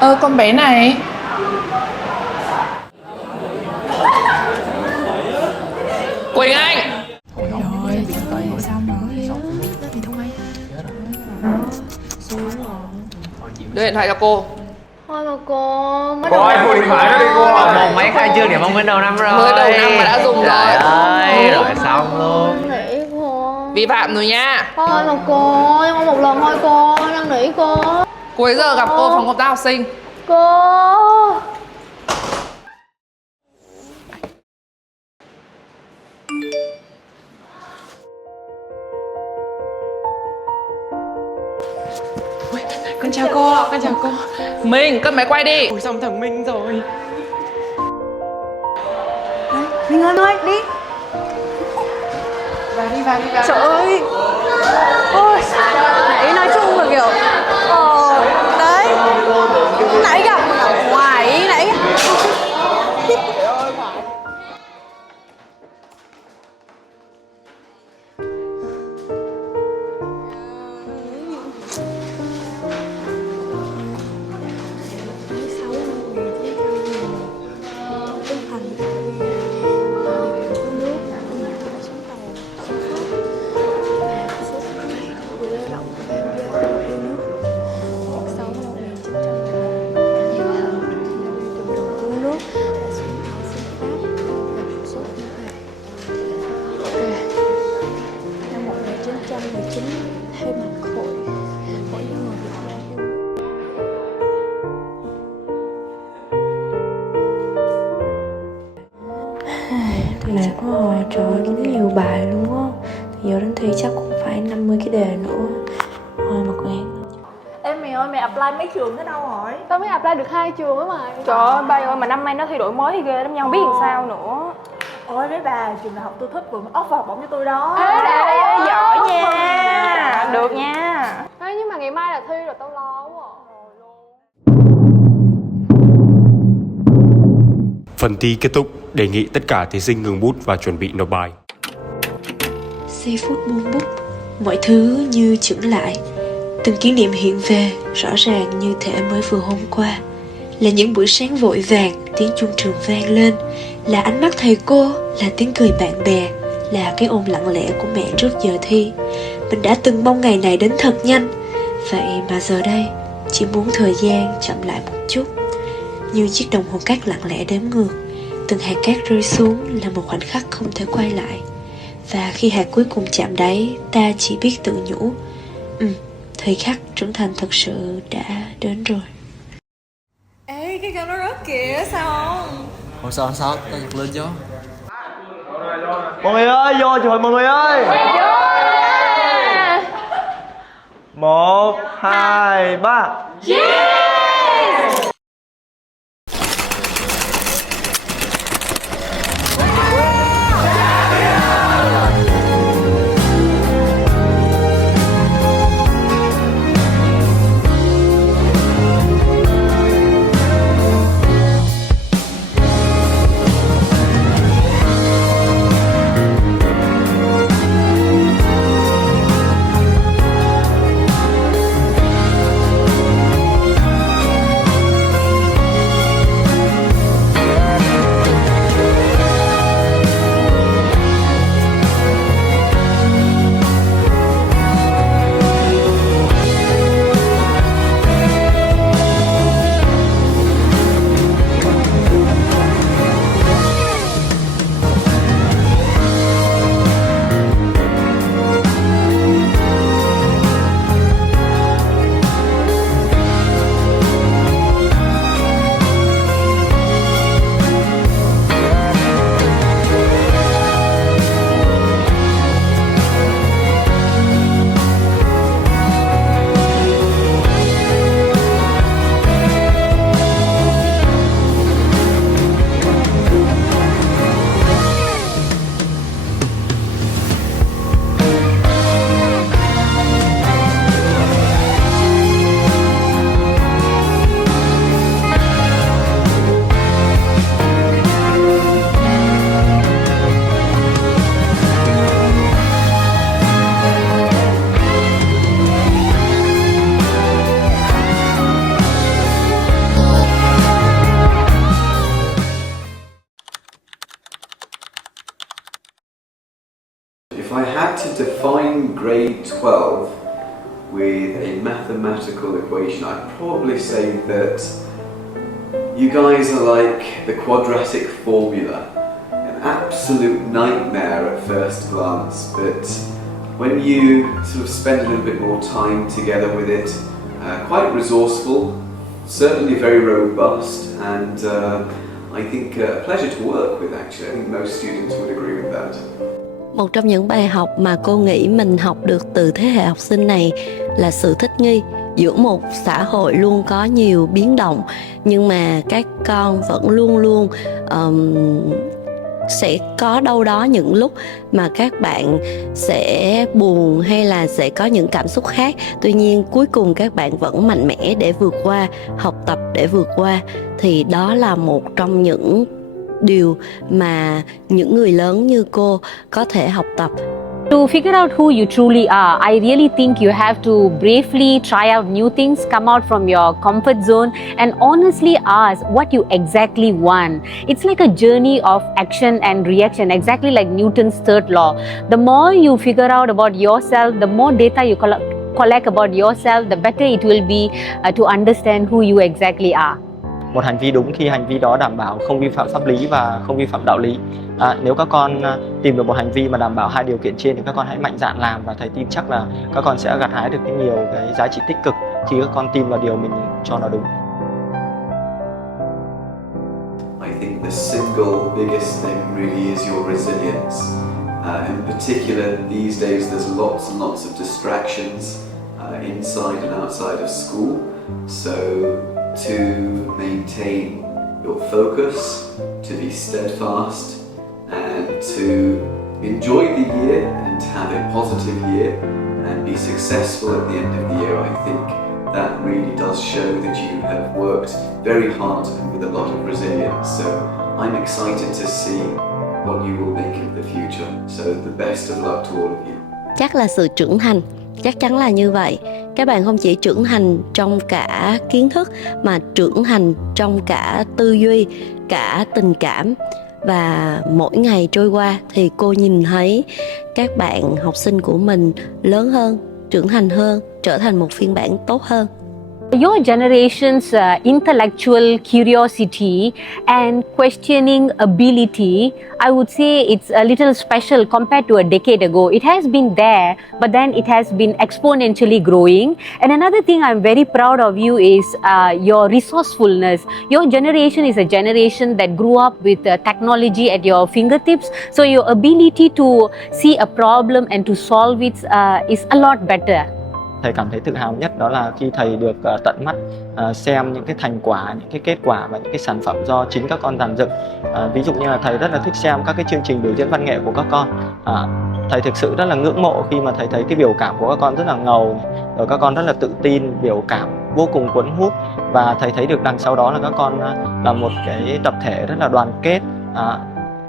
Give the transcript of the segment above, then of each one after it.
Con bé này. Quỳnh Anh. Rồi, xong rồi. Thì không ai. Đưa điện thoại cho cô. Thôi mà cô, mới Cô ơi, mua điện thoại nó đi cô ơi. Một mấy khai trương điểm mong mới đầu năm rồi. Mới đầu năm mà đã dùng rồi. Trời ơi, rồi xong luôn. năn nỉ cô. Vi phạm rồi nha. Thôi mà cô, nhưng mà một lần thôi cô, năn nỉ cô. Cuối giờ gặp cô phòng công tác học sinh. Cô. Con chào cô, con chào cô. Mình cất máy quay đi. Ủa xong thằng Minh rồi. Minh ơi, đi. Vào đi. Trời ơi. Ôi, nãy nói chung là kiểu đấy. Nãy gặp ở ngoài, nãy. Thay mặt hội những người Việt Nam yêu nước. Mệt quá rồi, trời ơi, đúng nhiều bài luôn á. Thì giờ đến thi chắc cũng phải 50 cái đề nữa. Thôi mà quen. Em mày ơi, mày apply mấy trường thế đâu rồi? Tao mới apply được 2 trường á mày. Trời ơi, bay ơi, mà năm nay nó thay đổi mới thì ghê lắm nha, không biết làm sao nữa. Ôi mấy bà, trường đại học tôi thích vừa mới offer học bổng cho tôi đó. Ê, giỏi nha. Được nha. Ê, nhưng mà ngày mai là thi rồi, tao lo quá à. Phần thi kết thúc, đề nghị tất cả thí sinh ngừng bút và chuẩn bị nộp bài. Giây phút buông bút, mọi thứ như chững lại. Từng kỷ niệm hiện về, rõ ràng như thể mới vừa hôm qua. Là những buổi sáng vội vàng, tiếng chuông trường vang lên. Là ánh mắt thầy cô, là tiếng cười bạn bè. Là cái ôm lặng lẽ của mẹ trước giờ thi. Mình đã từng mong ngày này đến thật nhanh. Vậy mà giờ đây, chỉ muốn thời gian chậm lại một chút. Như chiếc đồng hồ cát lặng lẽ đếm ngược. Từng hạt cát rơi xuống là một khoảnh khắc không thể quay lại. Và khi hạt cuối cùng chạm đáy, ta chỉ biết tự nhủ, thời khắc trưởng thành thật sự đã đến rồi. Ê, cái con nó rớt kìa, sao không? Ủa sao, tao giật lên chứ. Mọi người ơi, vô chụp hình mọi người ơi. 1, 2, 3. grade 12 with a mathematical equation, I'd probably say that you guys are like the quadratic formula. An absolute nightmare at first glance, but when you sort of spend a little bit more time together with it, quite resourceful, certainly very robust, and I think a pleasure to work with actually. I think most students would agree with that. Một trong những bài học mà cô nghĩ mình học được từ thế hệ học sinh này là sự thích nghi. Giữa một xã hội luôn có nhiều biến động, nhưng mà các con vẫn luôn luôn sẽ có đâu đó những lúc mà các bạn sẽ buồn hay là sẽ có những cảm xúc khác. Tuy nhiên cuối cùng các bạn vẫn mạnh mẽ để vượt qua, học tập để vượt qua. Thì đó là một trong những điều mà những người lớn như cô có thể học tập. To figure out who you truly are, I really think you have to bravely try out new things, come out from your comfort zone and honestly ask what you exactly want. It's like a journey of action and reaction, exactly like Newton's third law. The more you figure out about yourself, the more data you collect about yourself, the better it will be to understand who you exactly are. Một hành vi đúng khi hành vi đó đảm bảo không vi phạm pháp lý và không vi phạm đạo lý. Nếu các con tìm được một hành vi mà đảm bảo hai điều kiện trên thì các con hãy mạnh dạn làm, và thầy tin chắc là các con sẽ gặt hái được nhiều cái giá trị tích cực khi các con tin vào điều mình cho là đúng. I think the single biggest thing really is your resilience. In particular, these days there's lots and lots of distractions inside and outside of school. So to maintain your focus, to be steadfast, and to enjoy the year and have a positive year and be successful at the end of the year, I think that really does show that you have worked very hard and with a lot of resilience. So I'm excited to see what you will make of the future. So the best of luck to all of you. Chắc là sự trưởng thành, chắc chắn là như vậy. Các bạn không chỉ trưởng thành trong cả kiến thức mà trưởng thành trong cả tư duy, cả tình cảm. Và mỗi ngày trôi qua thì cô nhìn thấy các bạn học sinh của mình lớn hơn, trưởng thành hơn, trở thành một phiên bản tốt hơn. Your generation's intellectual curiosity and questioning ability, I would say it's a little special compared to a decade ago. It has been there, but then it has been exponentially growing. And another thing I'm very proud of you is your resourcefulness. Your generation is a generation that grew up with technology at your fingertips, so your ability to see a problem and to solve it is a lot better. Thầy cảm thấy tự hào nhất đó là khi thầy được tận mắt xem những cái thành quả, những cái kết quả và những cái sản phẩm do chính các con dàn dựng. Ví dụ như là thầy rất là thích xem các cái chương trình biểu diễn văn nghệ của các con. Thầy thực sự rất là ngưỡng mộ khi mà thầy thấy cái biểu cảm của các con rất là ngầu, rồi các con rất là tự tin, biểu cảm vô cùng cuốn hút, và thầy thấy được đằng sau đó là các con là một cái tập thể rất là đoàn kết.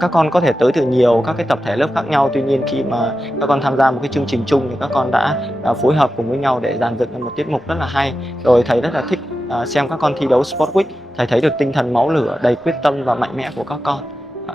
Các con có thể tới từ nhiều các cái tập thể lớp khác nhau, tuy nhiên khi mà các con tham gia một cái chương trình chung thì các con đã phối hợp cùng với nhau để dàn dựng một tiết mục rất là hay. Rồi thầy rất là thích xem các con thi đấu Sport Week, thầy thấy được tinh thần máu lửa, đầy quyết tâm và mạnh mẽ của các con.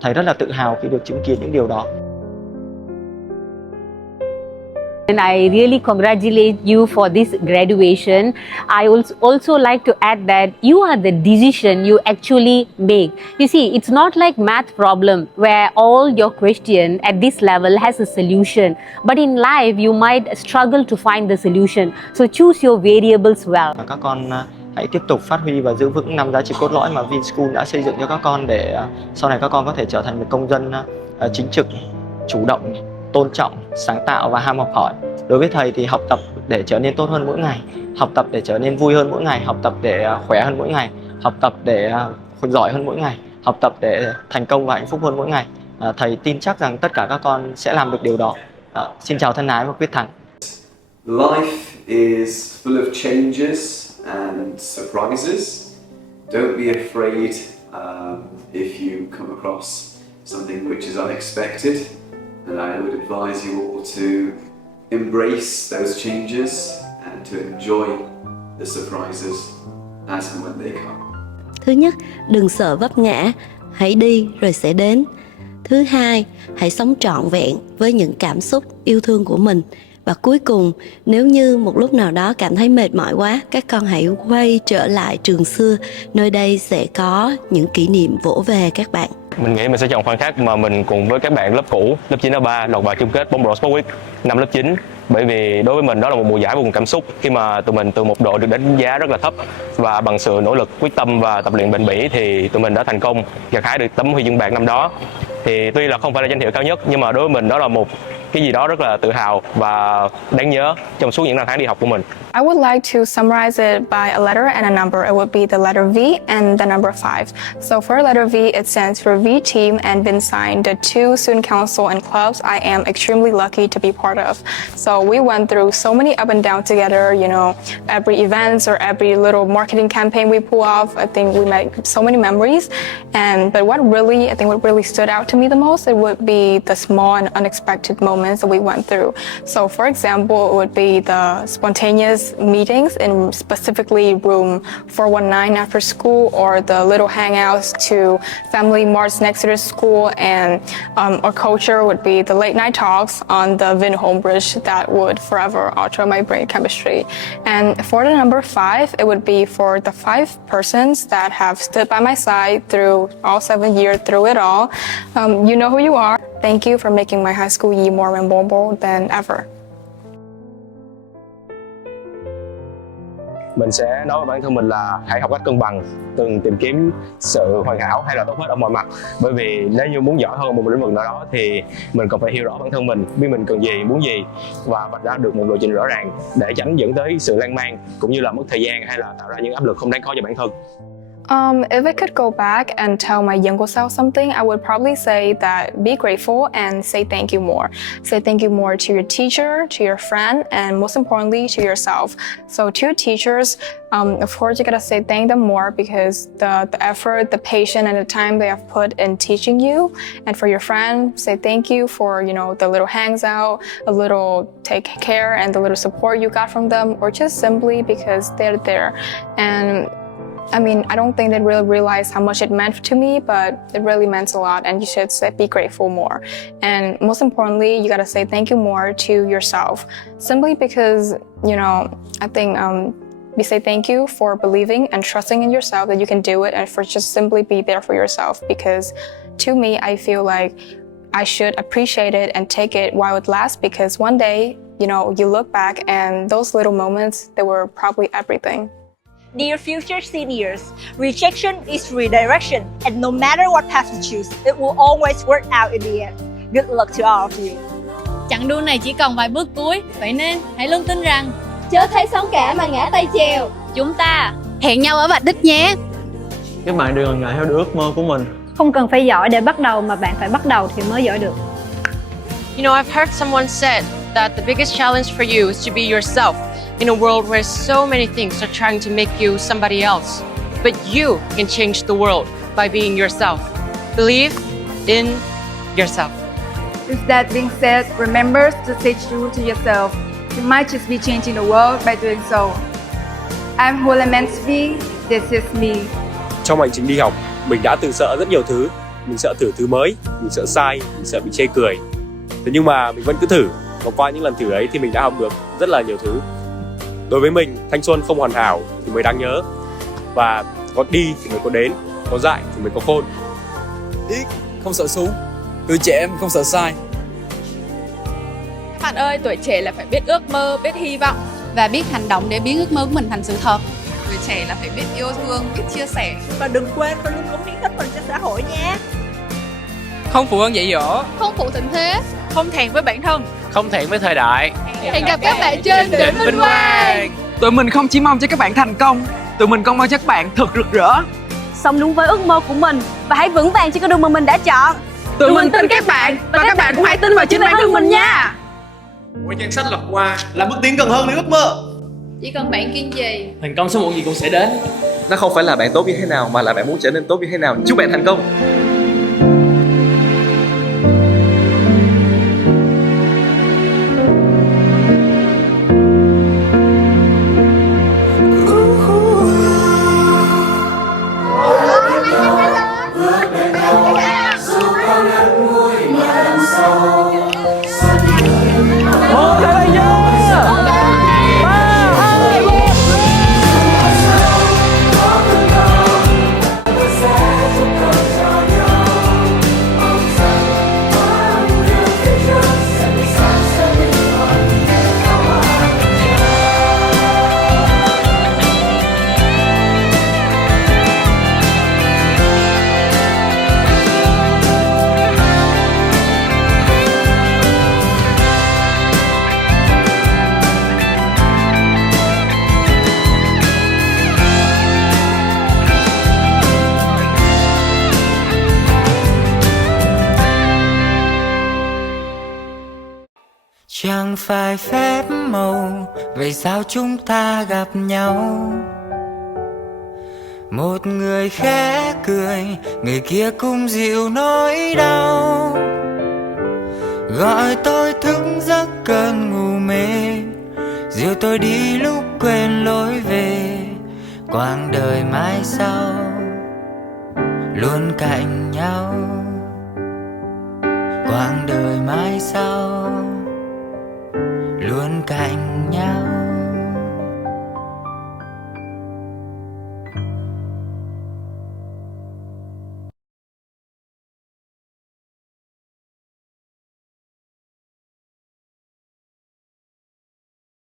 Thầy rất là tự hào khi được chứng kiến những điều đó. And I really congratulate you for this graduation. I also like to add that you are the decision you actually make. You see, it's not like math problem where all your question at this level has a solution. But in life, you might struggle to find the solution. So choose your variables well. Các con hãy tiếp tục phát huy và giữ vững 5 giá trị cốt lõi mà Vinschool đã xây dựng cho các con để sau này các con có thể trở thành một công dân chính trực, chủ động, tôn trọng, sáng tạo và ham học hỏi. Đối với thầy thì học tập để trở nên tốt hơn mỗi ngày, học tập để trở nên vui hơn mỗi ngày, học tập để khỏe hơn mỗi ngày, học tập để giỏi hơn mỗi ngày, học tập để thành công và hạnh phúc hơn mỗi ngày. Thầy tin chắc rằng tất cả các con sẽ làm được điều đó. Xin chào thân ái và quyết thắng. Life is full of changes and surprises. Don't be afraid if you come across something which is unexpected. And I would advise you all to embrace those changes and to enjoy the surprises as and when they come. Thứ nhất, đừng sợ vấp ngã, hãy đi rồi sẽ đến. Thứ hai, hãy sống trọn vẹn với những cảm xúc yêu thương của mình Và cuối cùng, nếu như một lúc nào đó cảm thấy mệt mỏi quá, các con hãy quay trở lại trường xưa. Nơi đây sẽ có những kỷ niệm vỗ về các bạn. Mình nghĩ mình sẽ chọn khoảnh khắc mà mình cùng với các bạn lớp cũ, lớp 9A3 lọt vào chung kết bóng rổ Sport Week năm lớp 9. Bởi vì đối với mình đó là một mùa giải vô cùng cảm xúc, khi mà tụi mình từ một đội được đánh giá rất là thấp và bằng sự nỗ lực, quyết tâm và tập luyện bền bỉ thì tụi mình đã thành công gặt hái được tấm huy chương bạc năm đó. Thì tuy là không phải là danh hiệu cao nhất nhưng mà đối với mình đó là một cái gì đó rất là tự hào và đáng nhớ trong suốt những năm tháng đi học của mình. I would like to summarize it by a letter and a number. It would be the letter V and the number 5. So for letter V, it stands for V Team and been signed the 2 student council and clubs I am extremely lucky to be part of. So we went through so many up and down together, you know, every events or every little marketing campaign we pull off. I think we made so many memories. But what really stood out to me the most, it would be the small and unexpected moments that we went through. So for example, it would be the spontaneous meetings in specifically room 419 after school, or the little hangouts to family marts next to the school, and our culture would be the late night talks on the Vinhome Bridge that would forever alter my brain chemistry. And for the number 5, it would be for the 5 persons that have stood by my side through all 7 years, through it all. You know who you are. Thank you for making my high school year more memorable than ever. Mình sẽ nói với bản thân mình là hãy học cách cân bằng, đừng tìm kiếm sự hoàn hảo hay là tốt hết ở mọi mặt. Bởi vì nếu như muốn giỏi hơn một lĩnh vực nào đó thì mình cần phải hiểu rõ bản thân mình, biết mình cần gì, muốn gì và vạch ra được một lộ trình rõ ràng để tránh dẫn tới sự lan man cũng như là mất thời gian hay là tạo ra những áp lực không đáng có cho bản thân. If I could go back and tell my younger self something, I would probably say that be grateful and say thank you more. Say thank you more to your teacher, to your friend, and most importantly, to yourself. So to your teachers, of course, you gotta say thank them more because the effort, the patience, and the time they have put in teaching you. And for your friend, say thank you for, you know, the little hangs out, a little take care, and the little support you got from them, or just simply because they're there. And I mean, I don't think they really realize how much it meant to me, but it really meant a lot, and you should be grateful more. And most importantly, you gotta say thank you more to yourself, simply because, you know, I think we say thank you for believing and trusting in yourself that you can do it, and for just simply be there for yourself. Because to me, I feel like I should appreciate it and take it while it lasts, because one day, you know, you look back and those little moments, they were probably everything. Dear future seniors, rejection is redirection, and no matter what path you choose, it will always work out in the end. Good luck to all of you. Chặng đua này chỉ còn vài bước cuối, vậy nên hãy luôn tin rằng chớ thấy sóng cả mà ngã tay chèo. Chúng ta hẹn nhau ở vạch đích nhé. Các bạn đừng ngần ngại theo đuổi ước mơ của mình. Không cần phải giỏi để bắt đầu, mà bạn phải bắt đầu thì mới giỏi được. You know, I've heard someone said that the biggest challenge for you is to be yourself. In a world where so many things are trying to make you somebody else, but you can change the world by being yourself. Believe in yourself. With that being said, remember to stay true to yourself. You might just be changing the world by doing so. I'm who I'm meant to be. This is me. Trong hành trình đi học, mình đã từng sợ rất nhiều thứ. Mình sợ thử thứ mới, mình sợ sai, mình sợ bị chê cười. Thế nhưng mà mình vẫn cứ thử. Và qua những lần thử ấy thì mình đã học được rất là nhiều thứ. Đối với mình, thanh xuân không hoàn hảo thì mới đáng nhớ. Và có đi thì mới có đến, có dại thì mới có khôn. Ít không sợ súng, tuổi trẻ em không sợ sai. Bạn ơi, tuổi trẻ là phải biết ước mơ, biết hy vọng và biết hành động để biến ước mơ của mình thành sự thật. Tuổi trẻ là phải biết yêu thương, biết chia sẻ. Và đừng quên phải luôn cống hiến hết mình cho xã hội nha. Không phụ hơn dạy dỗ, không phụ tình thế, không thẹn với bản thân, không thẹn với thời đại. Hẹn gặp các bạn trên đỉnh vinh quang. Tụi mình không chỉ mong cho các bạn thành công, tụi mình còn mong cho các bạn thật rực rỡ, sống đúng với ước mơ của mình và hãy vững vàng trên con đường mà mình đã chọn. Tụi mình tin các bạn và các bạn cũng hãy tin vào chính bản thân mình nha. Mỗi trang sách lật qua là bước tiến gần hơn đến ước mơ. Chỉ cần bạn kiên trì, thành công sớm muộn gì cũng sẽ đến. Nó không phải là bạn tốt như thế nào mà là bạn muốn trở nên tốt như thế nào. Chúc bạn thành công. Một thời gian Chẳng phải phép màu, vậy sao chúng ta gặp nhau? Một người khẽ cười, người kia cũng dịu nỗi đau. Gọi tôi thức giấc cơn ngủ mê, dìu tôi đi lúc quên lối về. Quãng đời mai sau luôn cạnh nhau. Quãng đời mai sau luôn cạnh nhau.